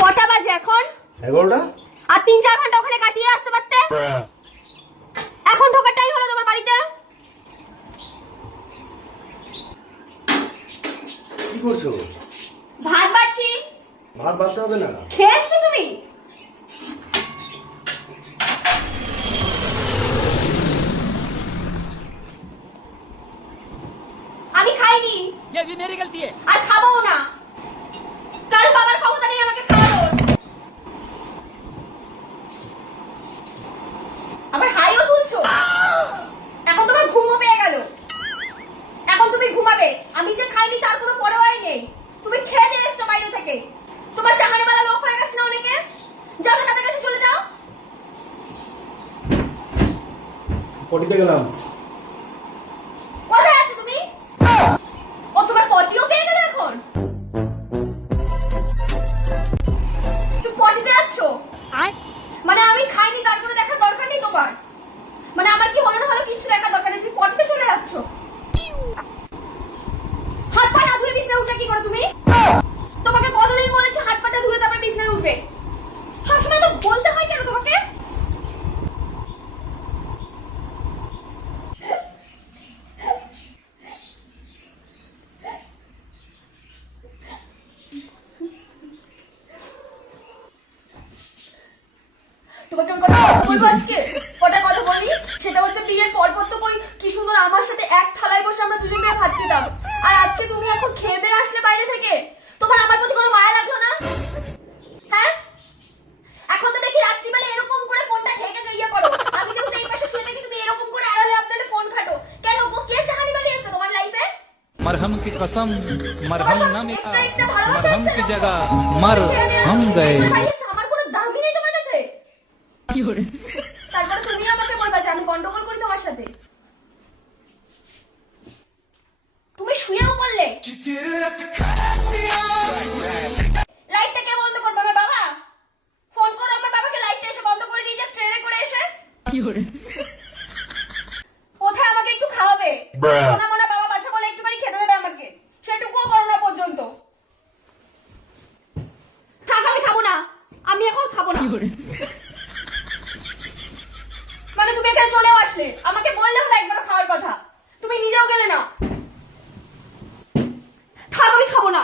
কটা বাজে এখন? 11টা। আর 3-4 ঘন্টা ওখানে কাটিয়ে আসতে পারতে। এখন ঢোকার টাইম হলো তোমার বাড়িতে। কি করছো? ভাত বাড়ছি। ভাত বাড়তে হবে না। খেয়েছো তুমি? আমি খাইনি। ये भी मेरी गलती है। আর খাবো না। কাল বাবার ক্ষমতা নেই আমাকে খাওয়ানোর। আবার হাইও তুলছো। এখন তোমার ঘুমও পেয়ে গেল। এখন তুমি ঘুমাবে। আমি যে খাইনি তার কোনো পরোয়াই নেই। তুমি খেয়ে দিয়ে এসছো বাইরে থেকে। তোমার চাহানিওয়ালা লোক হয়ে গেছে না অনেকে। যাও না, তাদের কাছে চলে যাও। পটিতে গেলাম। কোথায় আছো তুমি? ও তোমার পটিও পেয়ে গেল এখন। তুমি পটিতে যাচ্ছো? মানে আমি খাইনি তার কোনো দেখার দরকার নেই তোমার। মানে আমার কি হলো না হলো কিছু দেখার দরকার নেই, তুমি পটিতে চলে যাচ্ছো। হাত পা না ধুয়ে বিছানায় উঠলে কি করে তুমি? তোমাকে কতদিন বলেছি হাত পাটা ধুয়ে তারপর বিছানায় উঠবে? সবসময় তো বলতে হয় কেন তোমাকে? তোমাকে আমি কথা বলবো আজকে। কটা কথা বলি, সেটা হচ্ছে বিয়ের পর তো কই কি সুন্দর আমার সাথে এক থালায় বসে আমরা দুজন মিলে ভাত খেতাম। আর আজকে তুমি এখন খেয়ে দিয়ে আসলে বাইরে থেকে, তোমার আমার প্রতি কোনো মায়া লাগলো না? হ্যাঁ, এখন তো দেখি রাত্রিবেলা এরকম করে ফোনটা ঢেকে ইয়ে করো। আমি যেহেতু এই পাশে শুয়ে থাকি, তুমি এরকম করে আড়ালে আপনার ফোন ঘাটো কেন? গো কে চাহানি বালি এসে তোমার লাইফে? मरहम की कसम मरहम न मिला, मरहम की जगह मर हम गए। আমার কোনো দামই নেই তোমার কাছে। তারপরে তুমি আমাকে বলবা যে আমি গন্ডগোল করি তোমার সাথে। তুমি শুয়েও পড়লে। লাইটটা কে বন্ধ করবে? আমার বাবা। ফোন করো আমার বাবাকে, লাইটটা এসে বন্ধ করে দিয়ে যা, ট্রেনে করে এসে। কোথায় আমাকে একটু খাওয়াবে? সোনা মোনা বাবা বাচ্চা বলে একটুখানি খেতে দেবে আমাকে, সেটুকুও করো না পর্যন্ত। থাক, আমি খাবো না। আমি এখন খাবো না। মানে তুমি এখানে চলেও আসলে, আমাকে বললে হলো একবার খাওয়ার কথা, তুমি নিজেও গেলে না। থাক, আমি খাবো না।